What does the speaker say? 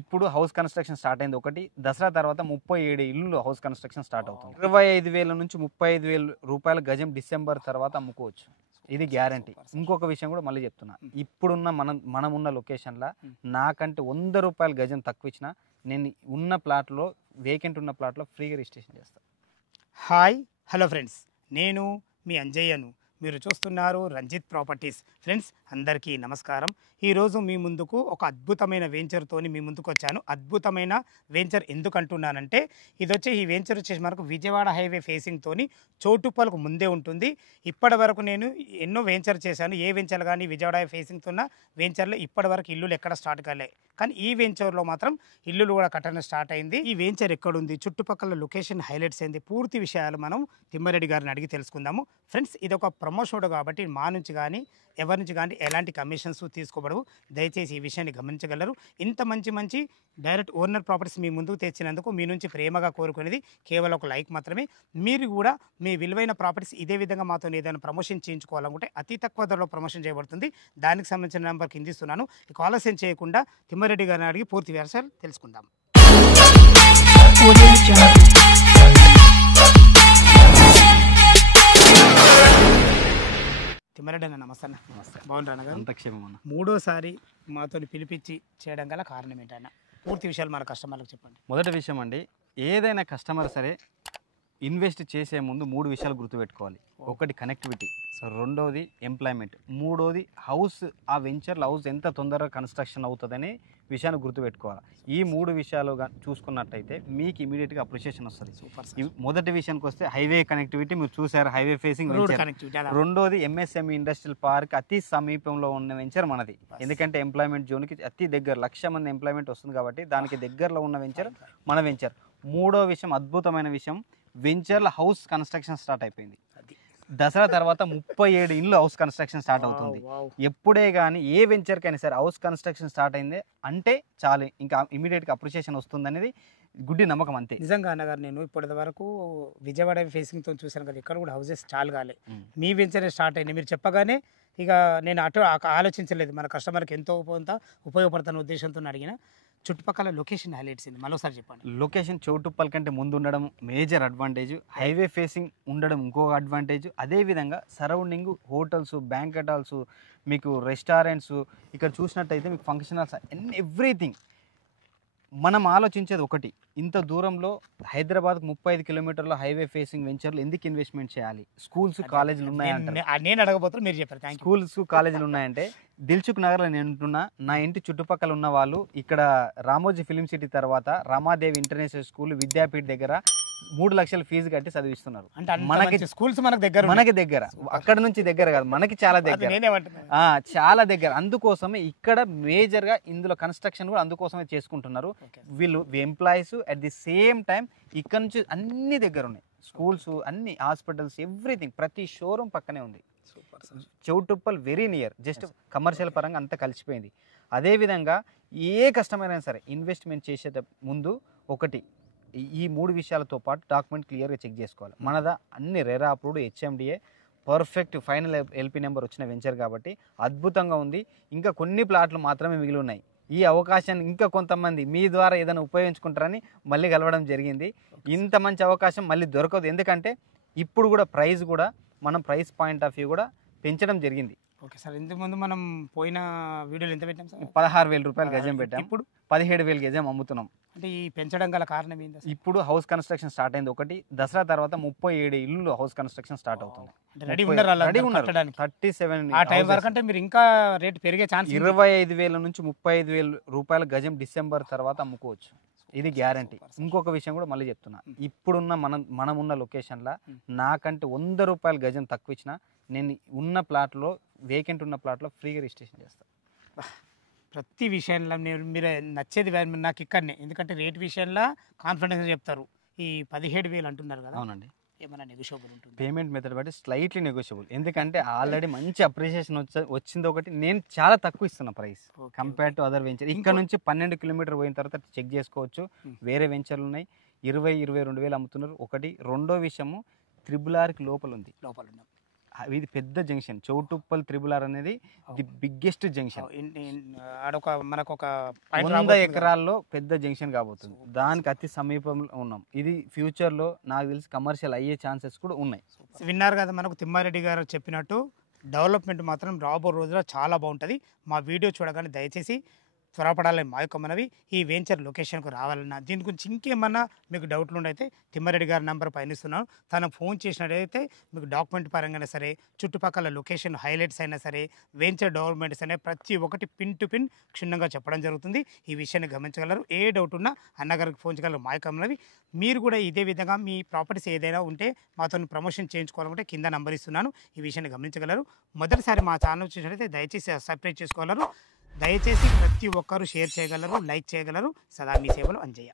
ఇప్పుడు house construction start అయింది ఒకటి. దసరా తర్వాత 37 ఇల్లు హౌస్ కన్స్ట్రక్షన్ స్టార్ట్ అవుతుంది. 25,000 నుంచి 35,000 రూపాయల గజం డిసెంబర్ తర్వాత అమ్ముకోవచ్చు. ఇది గ్యారంటీ. ఇంకొక విషయం కూడా మళ్ళీ చెప్తున్నా, ఇప్పుడున్న మనమున్న లొకేషన్లో నాకంటే 100 రూపాయల గజం తక్కువ ఇచ్చినా నేను ఉన్న ప్లాట్లో, వేకెంట్ ఉన్న ప్లాట్లో ఫ్రీగా రిజిస్ట్రేషన్ చేస్తాను. హాయ్, హలో ఫ్రెండ్స్, నేను మీ అంజయ్యను. మీరు చూస్తున్నారు రంజిత్ ప్రాపర్టీస్. ఫ్రెండ్స్ అందరికీ నమస్కారం. ఈరోజు మీ ముందుకు ఒక అద్భుతమైన వెంచర్తోని మీ ముందుకు వచ్చాను. అద్భుతమైన వెంచర్ ఎందుకు అంటున్నానంటే, ఈ వెంచర్ వచ్చేసి మనకు విజయవాడ హైవే ఫేసింగ్తోని చౌటుప్పలకు ముందే ఉంటుంది. ఇప్పటి వరకు నేను ఎన్నో వెంచర్ చేశాను. ఏ వెంచర్ కానీ విజయవాడ హైవే ఫేసింగ్తో ఉన్న వెంచర్లో ఇప్పటి వరకు ఇల్లులు ఎక్కడ స్టార్ట్ కాలే, కానీ ఈ వెంచర్లో మాత్రం ఇల్లులు కూడా కట్టడం స్టార్ట్ అయింది. ఈ వెంచర్ ఎక్కడుంది, చుట్టుపక్కల లొకేషన్ హైలైట్స్ ఏంది, పూర్తి విషయాలు మనం తిమ్మారెడ్డి గారిని అడిగి తెలుసుకుందాము. ఫ్రెండ్స్ ఇది ఒక ప్రమోషన్ కాబట్టి మా నుంచి కానీ ఎవరి నుంచి కానీ ఎలాంటి కమిషన్స్ తీసుకోబడవు. దయచేసి ఈ విషయాన్ని గమనించగలరు. ఇంత మంచి డైరెక్ట్ ఓనర్ ప్రాపర్టీస్ మీ ముందుకు తెచ్చినందుకు మీ నుంచి ప్రేమగా కోరుకునేది కేవలం ఒక లైక్ మాత్రమే. మీరు కూడా మీ విలువైన ప్రాపర్టీస్ ఇదే విధంగా మాతో ఏదైనా ప్రమోషన్ చేయించుకోవాలనుకుంటే అతి తక్కువ ధరలో ప్రమోషన్ చేయబడుతుంది. దానికి సంబంధించిన నెంబర్ కింద ఇస్తున్నాను. ఇక ఆలస్యం చేయకుండా తిమ్మారెడ్డి గారిని అడిగి పూర్తి వివరాలు తెలుసుకుందాం. తిమ్మారెడ్డి అన్న నమస్తే. నమస్తే. బాగుంటాను అంత క్షేమమన్నా. మూడోసారి మాతో పిలిపించి చేయడం గల కారణం ఏంటన్నా, పూర్తి విషయాలు మన కస్టమర్లకు చెప్పండి. మొదటి విషయం అండి, ఏదైనా కస్టమర్ సరే ఇన్వెస్ట్ చేసే ముందు 3 విషయాలు గుర్తుపెట్టుకోవాలి. ఒకటి కనెక్టివిటీ, రెండోది ఎంప్లాయ్మెంట్, మూడోది హౌస్, ఆ వెంచర్లో హౌస్ ఎంత తొందరగా కన్స్ట్రక్షన్ అవుతుందనే విషయాన్ని గుర్తుపెట్టుకోవాలి. ఈ 3 విషయాలు చూసుకున్నట్టయితే మీకు ఇమీడియట్గా అప్రిషియేషన్ వస్తుంది. మొదటి విషయానికి వస్తే హైవే కనెక్టివిటీ, మీరు చూసారు హైవే ఫేసింగ్ వెంచర్. రెండోది ఎంఎస్ఎంఈ ఇండస్ట్రియల్ పార్క్, అతి సమీపంలో ఉన్న వెంచర్ మనది. ఎందుకంటే ఎంప్లాయ్మెంట్ జోన్కి అతి దగ్గర 1,00,000 మంది ఎంప్లాయ్మెంట్ వస్తుంది కాబట్టి దానికి దగ్గరలో ఉన్న వెంచర్ మన వెంచర్. మూడో విషయం, అద్భుతమైన విషయం, వెంచర్ల హౌస్ కన్స్ట్రక్షన్ స్టార్ట్ అయిపోయింది. దసరా తర్వాత 37 ఇల్లు హౌస్ కన్స్ట్రక్షన్ స్టార్ట్ అవుతుంది. ఎప్పుడే కానీ ఏ వెంచర్కైనా సరే హౌస్ కన్స్ట్రక్షన్ స్టార్ట్ అయింది అంటే చాలు, ఇంకా ఇమీడియట్గా అప్రిషియేషన్ వస్తుంది అనేది గుడ్డి నమ్మకం అంతే. నిజంగా అన్నగారు, నేను ఇప్పటి వరకు విజయవాడ ఫేసింగ్తో చూశాను కదా, ఇక్కడ కూడా హౌసెస్ చాలు కాలే, మీ వెంచరే స్టార్ట్ అయింది. మీరు చెప్పగానే ఇక నేను ఆలోచించలేదు, మన కస్టమర్కి ఎంతో ఉపయోగపడుతున్న ఉద్దేశంతో అడిగిన. చుట్టుపక్కల లొకేషన్ హైలైట్స్ ఏంది మరోసారి చెప్పండి. లొకేషన్ చౌటుప్పల్ కంటే ముందు ఉండడం మేజర్ అడ్వాంటేజ్, హైవే ఫేసింగ్ ఉండడం ఇంకొక అడ్వాంటేజ్. అదేవిధంగా సరౌండింగ్ హోటల్స్, బ్యాంకెట్ హాల్స్, మీకు రెస్టారెంట్స్, ఇక్కడ చూసినట్టయితే మీకు ఫంక్షన్ హాల్స్, ఎవ్రీథింగ్. మనం ఆలోచించేది ఒకటి, ఇంత దూరంలో హైదరాబాద్కు 35 కిలోమీటర్ల హైవే ఫేసింగ్ వెంచర్లు ఎందుకు ఇన్వెస్ట్మెంట్ చేయాలి? స్కూల్స్, కాలేజీలు ఉన్నాయంటే నేను అడగబోతున్నా, మీరు చెప్పారు. స్కూల్స్, కాలేజీలు ఉన్నాయంటే దిల్సుఖ్ నగర్లో నేను ఉంటున్నా, నా ఇంటి చుట్టుపక్కల ఉన్న వాళ్ళు ఇక్కడ రామోజీ ఫిలిం సిటీ తర్వాత రమాదేవి ఇంటర్నేషనల్ స్కూల్, విద్యాపీఠ దగ్గర 3 లక్షల ఫీజు కట్టి చదివిస్తున్నారు. మనకి స్కూల్స్ మనకి దగ్గర, అక్కడ నుంచి దగ్గర కాదు, మనకి చాలా దగ్గర, చాలా దగ్గర. అందుకోసమే ఇక్కడ మేజర్ గా ఇందులో కన్స్ట్రక్షన్ కూడా అందుకోసమే చేసుకుంటున్నారు వీళ్ళు employees. At the same time ఇక్కడ నుంచి అన్ని దగ్గర ఉన్నాయి, స్కూల్స్, అన్ని హాస్పిటల్స్, ఎవ్రీథింగ్. ప్రతి షోరూమ్ పక్కనే ఉంది. Choutuppal very near, just commercial పరంగా అంతా కలిసిపోయింది. అదేవిధంగా ఏ కస్టమర్ అయినా సరే ఇన్వెస్ట్మెంట్ చేసే ముందు ఒకటి, ఈ 3 విషయాలతో పాటు డాక్యుమెంట్ క్లియర్గా చెక్ చేసుకోవాలి. మనదా అన్ని RERA approved, HMDA, perfect final LP number వచ్చిన వెంచర్ కాబట్టి అద్భుతంగా ఉంది. ఇంకా కొన్ని ప్లాట్లు మాత్రమే మిగిలి ఉన్నాయి. ఈ అవకాశాన్ని ఇంకా కొంతమంది మీ ద్వారా ఏదైనా ఉపయోగించుకుంటారని మళ్ళీ కలవడం జరిగింది. ఇంత మంచి అవకాశం మళ్ళీ దొరకదు. ఎందుకంటే ఇప్పుడు కూడా ప్రైస్ కూడా మనం ప్రైస్ పాయింట్ ఆఫ్ వ్యూ కూడా పెంచడం జరిగింది. ఓకే సార్, ఇంతకుముందు మనం పోయిన వీడియోలు ఎంత పెట్టాం సార్? 16,000 రూపాయలు గజం పెట్టాం. ఇప్పుడు 17,000 గజం అమ్ముతున్నాం. అంటే ఈ పెంచడం గల కారణం ఏంటి? ఇప్పుడు హౌస్ కన్స్ట్రక్షన్ స్టార్ట్ అయింది ఒకటి. దసరా తర్వాత 37 ఇల్లు హౌస్ కన్స్ట్రక్షన్ స్టార్ట్ అవుతుంది. రెడీ ఉన్నారు 37. ఆ టైం వరకు అంటే మీరు ఇంకా రేట్ పెరిగే ఛాన్స్. 25,000 నుంచి 35,000 రూపాయల గజం డిసెంబర్ తర్వాత అమ్ముకోవచ్చు. ఇది గ్యారంటీ. ఇంకొక విషయం కూడా మళ్ళీ చెప్తున్నా, ఇప్పుడున్న మనమున్న లొకేషన్లో నాకంటే 100 రూపాయల గజం తక్కువ ఇచ్చినా నేను ఉన్న ప్లాట్లో, వేకెంట్ ఉన్న ప్లాట్లో ఫ్రీగా రిజిస్ట్రేషన్ చేస్తాను. ప్రతి విషయంలో మీరు నచ్చేది నాకు ఇక్కడనే, ఎందుకంటే రేట్ విషయంలో కాన్ఫిడెన్స్ చెప్తారు. ఈ 17,000 అంటున్నారు కదా. అవునండి. ఏమైనా నెగోషియబుల్ ఉంటుంది? పేమెంట్ మెథడ్ బట్టి స్లైట్లీ నెగోషియబుల్. ఎందుకంటే ఆల్రెడీ మంచి అప్రిషియేషన్ వచ్చింది ఒకటి. నేను చాలా తక్కువ ఇస్తున్నా price compare to other venture. ఇక్కడ నుంచి 12 కిలోమీటర్ పోయిన తర్వాత చెక్ చేసుకోవచ్చు, వేరే వెంచర్లు ఉన్నాయి. 20-22 వేలు అమ్ముతున్నారు ఒకటి. రెండో విషయము, 3RR లోపల ఉంది. ఇది పెద్ద జంక్షన్. చౌటుప్పల్ త్రిబుల్ ఆర్ అనేది ది బిగ్గెస్ట్ జంక్షన్. ఆడొక మనకు ఒక 100 ఎకరాల్లో పెద్ద జంక్షన్ కాబోతుంది. దానికి అతి సమీపంలో ఉన్నాం. ఇది ఫ్యూచర్లో నాకు తెలిసి కమర్షియల్ అయ్యే ఛాన్సెస్ కూడా ఉన్నాయి. విన్నారు కదా, మనకు తిమ్మారెడ్డి గారు చెప్పినట్టు డెవలప్మెంట్ మాత్రం రాబో రోజుల్లో చాలా బాగుంటుంది. మా వీడియో చూడగానే దయచేసి త్వరపడాలని మా యొక్క మనవి. ఈ వెంచర్ లొకేషన్కు రావాలన్నా దీని గురించి ఇంకేమన్నా మీకు డౌట్లు ఉండైతే తిమ్మారెడ్డి గారి నెంబర్ పైన ఇస్తున్నాను. తనకు ఫోన్ చేసినట్టయితే మీకు డాక్యుమెంట్ పరంగా సరే, చుట్టుపక్కల లొకేషన్ హైలైట్స్ అయినా సరే, వెంచర్ డెవలప్మెంట్స్ అనే ప్రతి ఒక్కటి పిన్ టు పిన్ క్షుణ్ణంగా చెప్పడం జరుగుతుంది. ఈ విషయాన్ని గమనించగలరు. ఏ డౌట్ ఉన్నా అన్నగారికి ఫోన్ చేయగలరు మా యొక్క మనవి. మీరు కూడా ఇదే విధంగా మీ ప్రాపర్టీస్ ఏదైనా ఉంటే మాతో ప్రమోషన్ చేయించుకోవాలంటే కింద నెంబర్ ఇస్తున్నాను. ఈ విషయాన్ని గమనించగలరు. మొదటిసారి మా ఛానల్ చూసినట్లయితే దయచేసి సబ్స్క్రైబ్ చేసుకోగలరు. దయచేసి ప్రతి ఒక్కరూ షేర్ చేయగలరు, లైక్ చేయగలరు. సదా మీ సేవలు అంజయ్య.